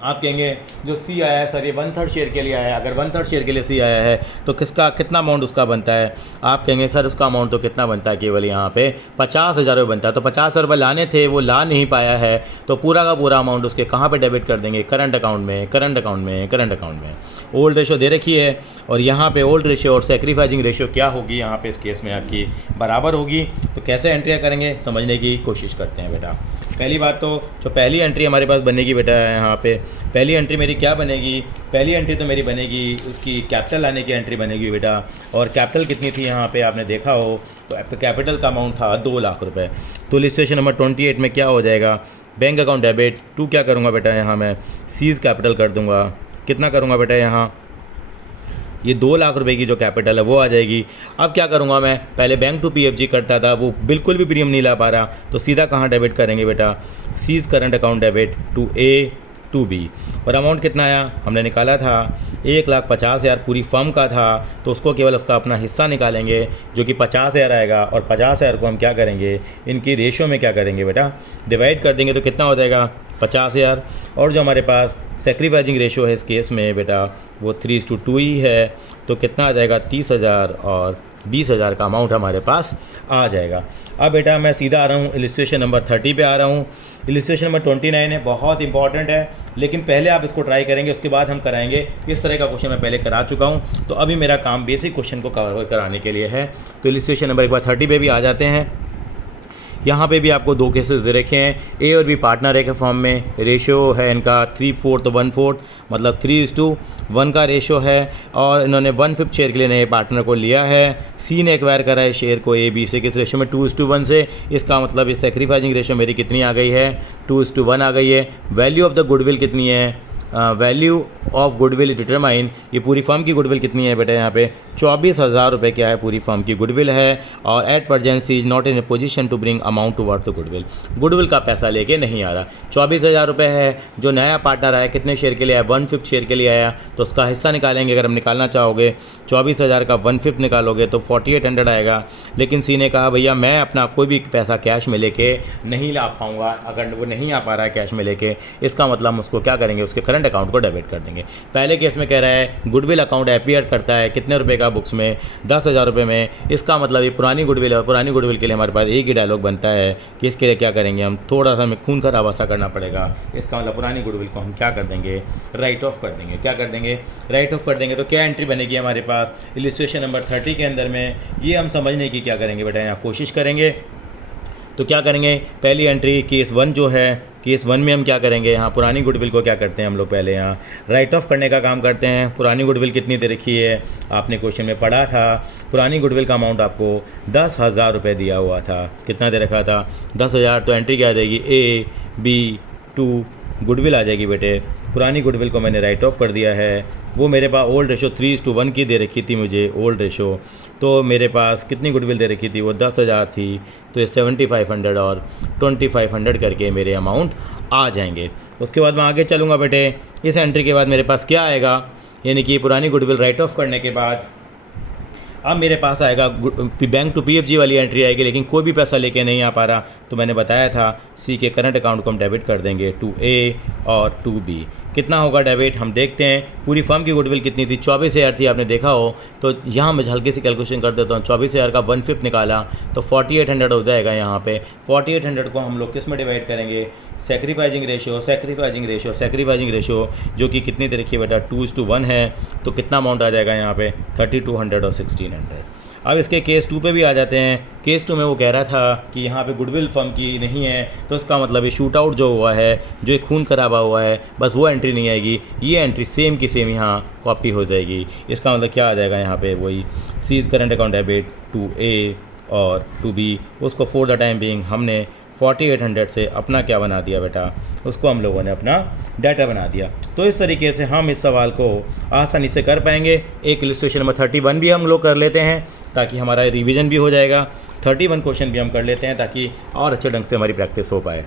आप कहेंगे जो C आया है सर ये 1/3 शेयर के लिए आया है। अगर 1/3 शेयर के लिए C आया है तो किसका कितना अमाउंट उसका बनता है। आप कहेंगे सर उसका अमाउंट तो कितना बनता है, केवल यहाँ पे 50,000 रुपये बनता है। तो 50,000 रुपये लाने थे, वो ला नहीं पाया है, तो पूरा का पूरा अमाउंट उसके कहाँ पे डेबिट कर देंगे, करंट अकाउंट में, करंट अकाउंट में, करंट अकाउंट में। ओल्ड रेशो दे रखी है, और यहाँ पे ओल्ड रेशो और सेक्रीफाइजिंग रेशो क्या होगी, यहाँ पे इस केस में आपकी बराबर होगी। तो कैसे एंट्रियाँ करेंगे समझने की कोशिश करते हैं बेटा। पहली बात तो जो पहली एंट्री हमारे पास बनेगी बेटा, यहाँ पे पहली एंट्री मेरी क्या बनेगी, पहली एंट्री तो मेरी बनेगी उसकी कैपिटल लाने की एंट्री बनेगी बेटा। और कैपिटल कितनी थी यहाँ पे आपने देखा हो, तो कैपिटल का अमाउंट था 2 लाख रुपए। तो इलस्ट्रेशन नंबर 28 में क्या हो जाएगा, बैंक अकाउंट डेबिट टू क्या करूँगा बेटा, यहाँ मैं सीज कैपिटल कर दूँगा। कितना करूँगा बेटा, यहाँ ये 2 लाख रुपए की जो कैपिटल है वो आ जाएगी। अब क्या करूँगा मैं, पहले बैंक टू PFG करता था, वो बिल्कुल भी प्रीमियम नहीं ला पा रहा, तो सीधा कहाँ डेबिट करेंगे बेटा, C's current account debit to A to B। और अमाउंट कितना आया, हमने निकाला था 1,50,000 पूरी फर्म का था, तो उसको केवल उसका अपना हिस्सा निकालेंगे जो कि 50,000 आएगा। और 50,000 को हम क्या करेंगे, इनकी रेशो में क्या करेंगे बेटा, डिवाइड कर देंगे। तो कितना हो जाएगा 50,000। और जो हमारे पास सेक्रीफाइजिंग रेशो है इस केस में बेटा वो 3:2 ही है, तो कितना आ जाएगा 30,000 और 20,000 का अमाउंट हमारे पास आ जाएगा। अब बेटा मैं सीधा आ रहा हूँ इलस्ट्रेशन नंबर 30 पे आ रहा हूँ। इलस्ट्रेशन नंबर 29 है, बहुत इंपॉर्टेंट है, लेकिन पहले आप इसको ट्राई करेंगे, उसके बाद हम कराएंगे। इस तरह का क्वेश्चन मैं पहले करा चुका हूँ, तो अभी मेरा काम बेसिक क्वेश्चन को कवर कराने के लिए है। तो इलस्ट्रेशन नंबर एक बार 30 पे भी आ जाते हैं। यहाँ पे भी आपको 2 केसेस दे रखे हैं। A और B पार्टनर है के फॉर्म में, रेशो है इनका 3/4 तो 1/4, मतलब 3:1 का रेशो है। और इन्होंने 1/5 शेयर के लिए नए पार्टनर को लिया है। C ने एक्वायर करा है शेयर को A B से किस रेशो में, 2:1 से। इसका मतलब ये सेक्रीफाइजिंग रेशो मेरी कितनी आ गई है, 2:1 आ गई है। वैल्यू ऑफ द गुडविल कितनी है, वैल्यू ऑफ गुडविल डिटरमाइन, ये पूरी फर्म की गुडविल कितनी है बेटा, यहाँ पे 24,000 रुपये क्या है पूरी फर्म की गुडविल है। और at present is not in a position to bring amount towards the goodwill, goodwill का पैसा लेके नहीं आ रहा। 24,000 रुपये है। जो नया पार्टनर आया कितने शेयर के लिए आया, 1/5 शेयर के लिए आया, तो उसका हिस्सा निकालेंगे। अगर हम निकालना चाहोगे 24,000 का 1/5 निकालोगे तो 4800 आएगा। लेकिन C ने कहा भैया मैं अपना कोई भी पैसा कैश में लेके नहीं ला पाऊँगा। अगर वो नहीं आ पा रहा है कैश में लेके, इसका मतलब हम उसको क्या करेंगे, उसके करंट अकाउंट को डेबिट कर देंगे। पहले केस में कह रहा है गुडविल अकाउंट अपीयर करता है कितने रुपए का बुक्स में, 10,000 रुपये में। इसका मतलब ये पुरानी गुडविल है। पुरानी गुडविल के लिए हमारे पास एक ही डायलॉग बनता है कि इसके लिए क्या करेंगे, हम थोड़ा सा हमें खून खराबा सा करना पड़ेगा। इसका मतलब पुरानी गुडविल को हम क्या कर देंगे, राइट ऑफ कर देंगे। क्या कर देंगे, राइट ऑफ कर देंगे। तो क्या एंट्री बनेगी हमारे पास इलस्ट्रेशन नंबर 30 के अंदर में, ये हम समझने की क्या करेंगे बेटा, यहाँ कोशिश करेंगे। तो क्या करेंगे, पहली एंट्री केस 1 जो है, केस 1 में हम क्या करेंगे, यहाँ पुरानी गुडविल को क्या करते हैं हम लोग, पहले यहाँ राइट ऑफ करने का काम करते हैं। पुरानी गुडविल कितनी दे रखी है, आपने क्वेश्चन में पढ़ा था। पुरानी गुडविल का अमाउंट आपको 10,000 रुपये दिया हुआ था। कितना दे रखा था, 10,000। तो एंट्री क्या आ जाएगी, A B to गुडविल आ जाएगी बेटे। पुरानी गुडविल को मैंने राइट ऑफ कर दिया है। वो मेरे पास ओल्ड रेशो 3:1 की दे रखी थी मुझे ओल्ड रेशो। तो मेरे पास कितनी गुडविल दे रखी थी, वो 10,000 थी। तो ये 7,500 और 2,500 करके मेरे अमाउंट आ जाएंगे। उसके बाद मैं आगे चलूँगा बेटे। इस एंट्री के बाद मेरे पास क्या आएगा, यानी कि पुरानी गुडविल राइट ऑफ करने के बाद अब मेरे पास आएगा बैंक टू पीएफजी वाली एंट्री आएगी, लेकिन कोई भी पैसा लेके नहीं आ पा रहा। तो मैंने बताया था सी के करंट अकाउंट को हम डेबिट कर देंगे टू ए और टू बी। कितना होगा डेबिट हम देखते हैं। पूरी फर्म की गुडविल कितनी थी, 24,000 थी, आपने देखा हो। तो यहाँ मैं हल्की सी कैलकुलेशन कर देता हूँ। 24,000 का 1/5 निकाला तो 4,800 हो जाएगा यहाँ पे। 4,800 को हम लोग किस में डिवाइड करेंगे, सैक्रिफाइजिंग रेशो जो कि कितनी तरीके बेटा 2:1 है। तो कितना अमाउंट आ जाएगा यहाँ पे 3,200 और 1,600। अब इसके केस 2 पे भी आ जाते हैं। केस 2 में वो कह रहा था कि यहाँ पे गुडविल फर्म की नहीं है, तो इसका मतलब ये शूट आउट जो हुआ है, जो एक खून खराबा हुआ है, बस वो एंट्री नहीं आएगी। ये एंट्री सेम की सेम यहाँ कॉपी हो जाएगी। इसका मतलब क्या आ जाएगा यहाँ पे, वही Z's current account debit to A और टू बी। उसको फॉर द टाइम बीइंग हमने 4,800 से अपना क्या बना दिया बेटा, उसको हम लोगों ने अपना डाटा बना दिया। तो इस तरीके से हम इस सवाल को आसानी से कर पाएंगे। एक इलस्ट्रेशन नंबर 31 भी हम लोग कर लेते हैं ताकि हमारा रिवीजन भी हो जाएगा। 31 क्वेश्चन भी हम कर लेते हैं ताकि और अच्छे ढंग से हमारी प्रैक्टिस हो पाए।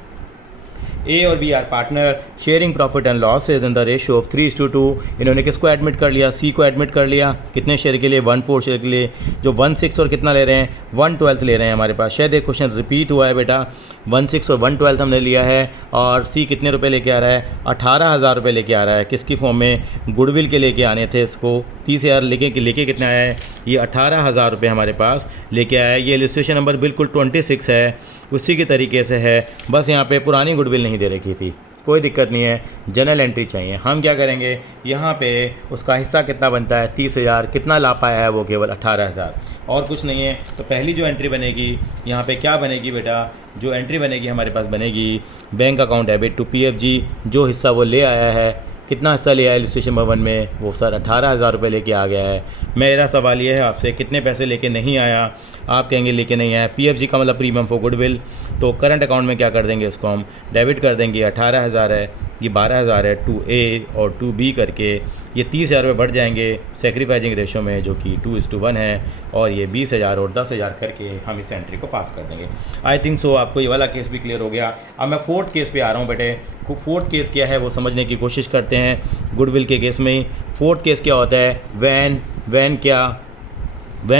ए और B are partner sharing profit and loss in the ratio of 3:2। इन्होंने किसको एडमिट कर लिया, सी को एडमिट कर लिया। कितने शेयर के लिए, 1/4 शेयर के लिए, जो 1/6 और कितना ले रहे हैं 1/12 ले रहे हैं हमारे पास। शायद एक क्वेश्चन रिपीट हुआ है बेटा, 1/6 और 1/12 हमने लिया है। और सी कितने रुपए लेके आ रहा है, 18,000 रुपये लेके आ रहा है। किसकी फॉर्म में, गुडविल के लेके आने थे इसको। 30,000 लेके कितना आया है, ये 18,000 रुपये हमारे पास लेके आया है। ये इलस्ट्रेशन नंबर बिल्कुल 26 है, उसी के तरीके से है। बस यहाँ पे पुरानी गुडविल नहीं दे रखी थी, कोई दिक्कत नहीं है, जनरल एंट्री चाहिए। हम क्या करेंगे, यहाँ पे उसका हिस्सा कितना बनता है 30,000, कितना ला पाया है वो केवल 18,000, और कुछ नहीं है। तो पहली जो एंट्री बनेगी यहाँ पे क्या बनेगी बेटा, जो एंट्री बनेगी हमारे पास बनेगी bank account debit to PFG. जो हिस्सा वो ले आया है, कितना हिस्सा ले आया इलस्ट्रेशन नंबर 1 में, वो सर 18,000 रुपये लेके आ गया है। मेरा सवाल ये है आपसे, कितने पैसे लेके नहीं आया, आप कहेंगे लेके नहीं आया। पीएफजी का मतलब प्रीमियम फॉर गुडविल। तो करंट अकाउंट में क्या कर देंगे, इसको हम डेबिट कर देंगे। 18,000 है, ये 12,000 है, टू ए और टू बी करके ये 30,000 रुपये बढ़ जाएंगे सैक्रिफाइजिंग रेशो में, जो कि 2:1 है। और ये 20,000 और 10,000 करके हम इस एंट्री को पास कर देंगे। आई थिंक सो आपको ये वाला केस भी क्लियर हो गया। अब मैं फोर्थ केस पे आ रहा हूँ बेटे। फोर्थ केस क्या है वो समझने की कोशिश करते हैं। गुडविल के केस में ही फोर्थ केस क्या होता है, when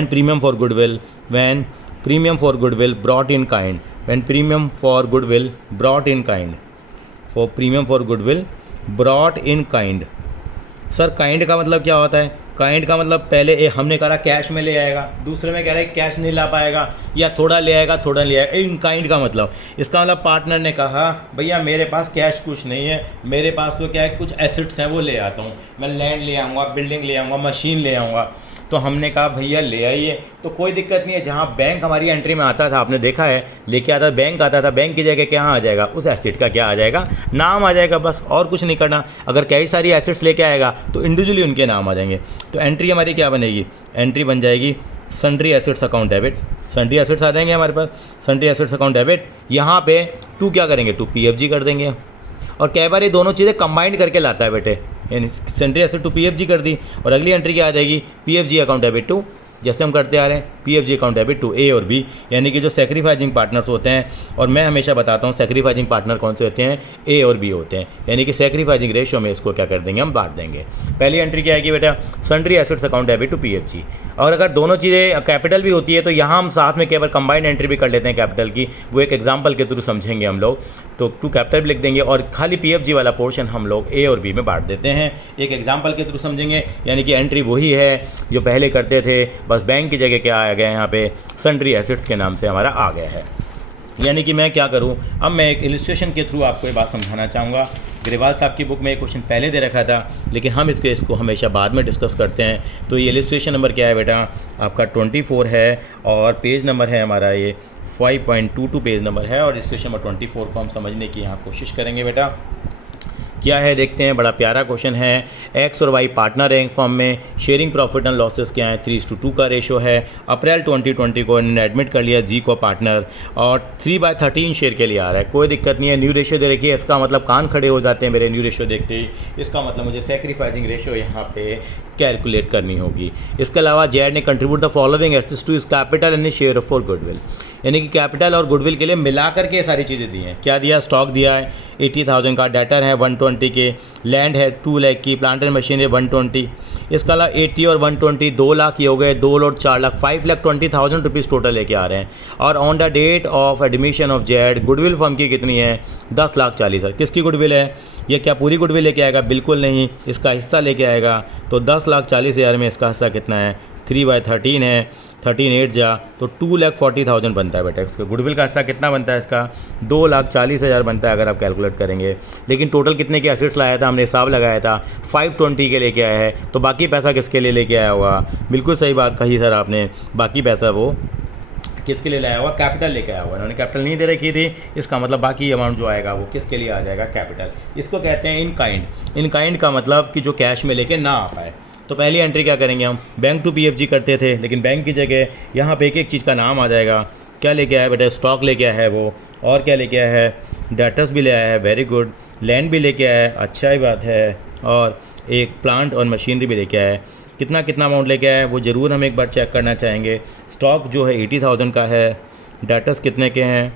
premium for goodwill, when premium for goodwill brought in kind, when premium for goodwill brought in kind, for premium for goodwill brought in kind. Sir kind का मतलब क्या होता है, काइंड का मतलब पहले हमने कहा कैश में ले आएगा, दूसरे में कह रहा है कैश नहीं ला पाएगा, या थोड़ा ले आएगा थोड़ा ले आएगा। इन काइंड का मतलब, इसका मतलब पार्टनर ने कहा भैया मेरे पास कैश कुछ नहीं है, मेरे पास तो क्या है कुछ एसेट्स हैं वो ले आता हूँ, मैं लैंड ले आऊँगा, बिल्डिंग ले आऊँगा, मशीन ले आऊँगा। तो हमने कहा भैया ले आइए, तो कोई दिक्कत नहीं है। जहाँ बैंक हमारी एंट्री में आता था, आपने देखा है लेके आता बैंक आता था, बैंक की जगह क्या आ जाएगा, उस एसेट का क्या आ जाएगा, नाम आ जाएगा, बस और कुछ नहीं करना। अगर कई सारी एसेट्स लेके आएगा तो इंडिविजुअली उनके नाम आ जाएंगे। तो एंट्री हमारी क्या बनेगी, एंट्री बन जाएगी sundry assets account debit. Sundry assets आ जाएंगे हमारे पास, सन्ड्री एसेट्स अकाउंट डेबिट। यहाँ पे टू क्या करेंगे, टू पीएफजी कर देंगे। और कई बार ये दोनों चीज़ें कंबाइंड करके लाता है बेटे, यानी सन्ड्री एसेट टू पीएफजी कर दी, और अगली एंट्री क्या आ जाएगी, पीएफजी अकाउंट डेबिट टू, जैसे हम करते आ रहे हैं PFG account debit to A और बी, यानी कि जो सैक्रिफाइजिंग पार्टनर्स होते हैं। और मैं हमेशा बताता हूँ सैक्रिफाइजिंग पार्टनर कौन से होते हैं, ए और बी होते हैं, यानी कि सैक्रिफाइजिंग रेशियो में इसको क्या कर देंगे, हम बांट देंगे। पहली एंट्री क्या आएगी बेटा, sundry assets account debit to PFG. और अगर दोनों चीज़ें कैपिटल भी होती है तो यहाँ हम साथ में केवल कंबाइंड एंट्री भी कर लेते हैं कैपिटल की, वो एक एग्जाम्पल के थ्रू समझेंगे हम लोग। तो टू कैपिटल भी लिख देंगे और खाली पीएफजी वाला पोर्शन हम लोग ए और बी में बांट देते हैं, एक एग्जाम्पल के थ्रू समझेंगे। यानी कि एंट्री वही है जो पहले करते थे, बस बैंक की जगह क्या आ गया यहाँ पे, सन्ड्री एसेट्स के नाम से हमारा आ गया है। यानी कि मैं क्या करूं, अब मैं एक इलस्ट्रेशन के थ्रू आपको ये बात समझाना चाहूँगा। ग्रेवाल साहब की बुक में एक क्वेश्चन पहले दे रखा था, लेकिन हम इसको हमेशा बाद में डिस्कस करते हैं। तो ये इलस्ट्रेशन नंबर क्या है बेटा, आपका 24 है, और पेज नंबर है हमारा ये 5.22 पेज नंबर है, और इलस्ट्रेशन नंबर 24 को हम समझने की यहाँ कोशिश करेंगे बेटा। क्या है देखते हैं, बड़ा प्यारा क्वेश्चन है। एक्स और वाई पार्टनर है एक फर्म में, शेयरिंग प्रॉफिट एंड लॉसेस क्या है, 3:2 का रेशो है। अप्रैल 2020 को इन्होंने एडमिट कर लिया जी को पार्टनर, और 3/13 शेयर के लिए आ रहा है, कोई दिक्कत नहीं है। न्यू रेशो दे रखी है, इसका मतलब कान खड़े हो जाते हैं मेरे न्यू रेशो देखते ही, इसका मतलब मुझे सैक्रिफाइसिंग रेशो यहाँ पे कैलकुलेट करनी होगी। इसके अलावा जेड ने contribute the following assets to his capital and share for goodwill, यानी कि कैपिटल और गुडविल के लिए मिला करके सारी चीज़ें दी हैं। क्या दिया, स्टॉक दिया है 80,000 का, डेटर है 120 के, लैंड है 2 लाख की, प्लांट एंड मशीन है 120, इसका अलावा 80 और 120 2 लाख ये हो गए, 2 और 4 लाख 5,20,000 रुपीज़ टोटल लेके आ रहे हैं। और on the date of admission of Z goodwill firm की कितनी है, 10,40,000। किसकी गुडविल है, ये क्या पूरी गुडविल लेके आएगा, बिल्कुल नहीं, इसका हिस्सा लेके आएगा। तो 10,40,000 में इसका हिस्सा कितना है, 3/13 है, 13 8 जा तो 2,40,000 बनता है बेटा। इसका गुडविल का हिस्सा कितना बनता है, इसका 2,40,000 बनता है अगर आप कैलकुलेट करेंगे। लेकिन टोटल कितने के एसेट्स लाया था, हमने हिसाब लगाया था 520 के लेके आया है, तो बाकी पैसा किसके लिए लेके आया होगा, बिल्कुल सही बात कही सर आपने, बाकी पैसा वो किसके लिए लाया हुआ, कैपिटल लेके आया हुआ। उन्होंने कैपिटल नहीं दे रखी थी, इसका मतलब बाकी अमाउंट जो आएगा वो किसके लिए आ जाएगा, कैपिटल। इसको कहते हैं इन काइंड। इन काइंड का मतलब कि जो कैश में लेके ना आ पाए। तो पहली एंट्री क्या करेंगे हम, बैंक टू पीएफजी करते थे, लेकिन बैंक की जगह यहाँ पे एक एक चीज़ का नाम आ जाएगा। क्या लेके आया बेटा, स्टॉक लेके आया है वो, और क्या लेके आया है, डेटर्स भी ले आया है, वेरी गुड, लैंड भी लेके आया है, अच्छा ही बात है, और एक प्लांट और मशीनरी भी लेके आया है। कितना कितना अमाउंट लेके आया है वो ज़रूर हम एक बार चेक करना चाहेंगे। स्टॉक जो है 80,000 का है, डेटर्स कितने के हैं,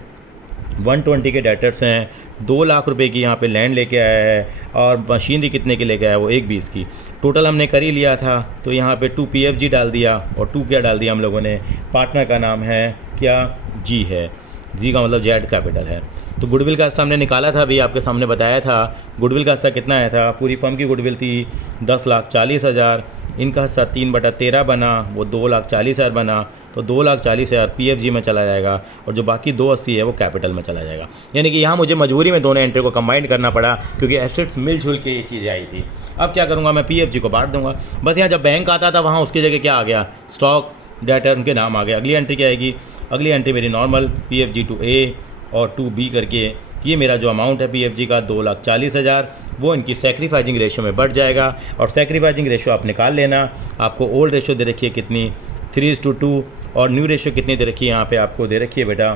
120 के डेटर्स हैं, 2 लाख रुपए की यहाँ पे लैंड लेके आया है, और मशीनरी कितने की लेके आया है वो 120 की। टोटल हमने कर ही लिया था, तो यहाँ पे 2 PFG डाल दिया, और 2 क्या डाल दिया हम लोगों ने, पार्टनर का नाम है क्या, जी है, जी का मतलब जेड कैपिटल है। तो गुडविल का हिस्सा हमने निकाला था, अभी आपके सामने बताया था। गुडविल का हिस्सा कितना आया था, पूरी फर्म की गुडविल थी 10,40,000, इनका हिस्सा 3/13 बना, वो 2,40,000 बना, तो 2,40,000 PFG में चला जाएगा, और जो बाकी 280 है वो कैपिटल में चला जाएगा। यानी कि यहाँ मुझे मजबूरी में दोनों एंट्री को कंबाइन करना पड़ा, क्योंकि एसेट्स मिलजुल के ये चीज़ आई थी। अब क्या करूँगा, मैं PFG को बांट दूंगा। बस यहाँ जब बैंक आता था वहाँ उसकी जगह क्या आ गया, स्टॉक डेटर उनके नाम आ गया। अगली एंट्री क्या आएगी, अगली एंट्री मेरी नॉर्मल PFG टू A और टू B करके, ये मेरा जो अमाउंट है PFG का 2,40,000, वो इनकी सैक्रिफाइसिंग रेशो में बढ़ जाएगा। और सैक्रिफाइसिंग रेशो आप निकाल लेना, आपको ओल्ड रेशो दे रखी है कितनी, 3:2, और न्यू रेशो कितनी दे रखी है, यहाँ पे आपको दे रखी है बेटा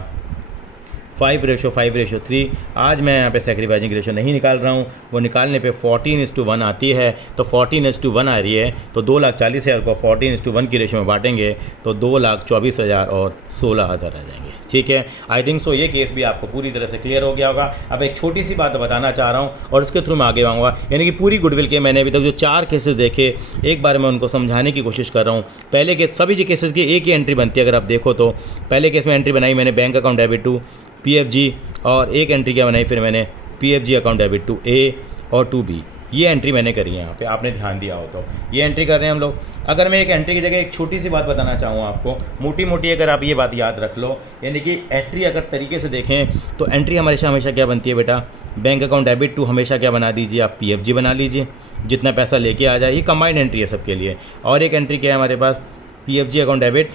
5:3। आज मैं यहाँ पे सैक्रिफाइसिंग रेशो नहीं निकाल रहा हूँ, वो निकालने पे 14:1 आती है, तो 14:1 आ रही है, तो 2,40,000 को 14:1 की रेशो में बांटेंगे तो 2,24,000 और 16,000 आ जाएंगे। ठीक है, आई थिंक सो ये केस भी आपको पूरी तरह से क्लियर हो गया होगा। अब एक छोटी सी बात बताना चाह रहा हूँ और उसके थ्रू मैं आगे आऊँगा, यानी कि पूरी गुडविल के मैंने अभी तक जो 4 केसेस देखे, एक बार मैं उनको समझाने की कोशिश कर रहा हूँ। पहले केस, सभी जी केसेस की एक ही एंट्री बनती है, अगर आप देखो तो पहले केस में एंट्री बनाई मैंने bank account debit to PFG, और एक एंट्री क्या बनाई फिर मैंने PFG account debit to A और टू B, ये एंट्री मैंने करी है। यहाँ पे आपने ध्यान दिया हो तो ये एंट्री कर रहे हैं हम लोग। अगर मैं एक एंट्री की जगह एक छोटी सी बात बताना चाहूँ आपको, मोटी मोटी अगर आप ये बात याद रख लो, यानी कि एंट्री अगर तरीके से देखें तो एंट्री हमेशा क्या बनती है बेटा, बैंक अकाउंट डेबिट टू हमेशा क्या बना दीजिए आप, PFG बना लीजिए, जितना पैसा लेके आ जाए, ये कंबाइंड एंट्री है सबके लिए। और एक एंट्री क्या है हमारे पास, PFG account debit,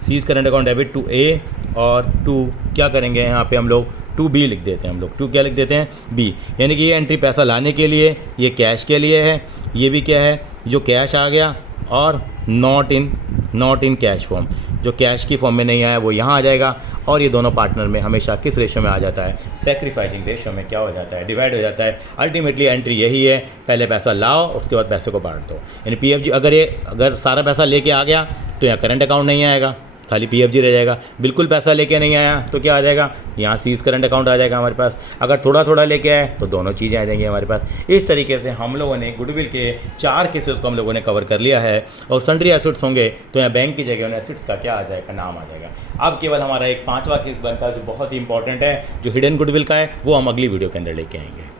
C's current account debit to A, और टू क्या करेंगे यहाँ पे हम लोग, टू B लिख देते हैं हम लोग, टू क्या लिख देते हैं, B, यानी कि ये एंट्री पैसा लाने के लिए, ये कैश के लिए है, ये भी क्या है, जो कैश आ गया, और नॉट इन कैश फॉर्म, जो कैश की फॉर्म में नहीं आया वो यहाँ आ जाएगा। और ये दोनों पार्टनर में हमेशा किस रेशो में आ जाता है, सैक्रिफाइसिंग रेशो में क्या हो जाता है, डिवाइड हो जाता है। अल्टीमेटली एंट्री यही है, पहले पैसा लाओ उसके बाद पैसे को बांट दो। यानी PFG अगर सारा पैसा लेके आ गया तो यहाँ करंट अकाउंट नहीं आएगा, खाली PFG रह जाएगा। बिल्कुल पैसा लेके नहीं आया तो क्या आ जाएगा, यहाँ सीज करंट अकाउंट आ जाएगा हमारे पास। अगर थोड़ा थोड़ा लेके आए तो दोनों चीज़ें आ जाएंगी हमारे पास। इस तरीके से हम लोगों ने गुडविल के 4 केसेस को हम लोगों ने कवर कर लिया है। और सन्ड्री एसेट्स होंगे तो यहाँ बैंक की जगह उन एसेट्स का क्या आ जाएगा, नाम आ जाएगा। अब केवल हमारा एक 5वां केस बनता है जो बहुत ही इंपॉर्टेंट है, जो हिडन गुडविल का है, वो हम अगली वीडियो के अंदर लेके आएंगे।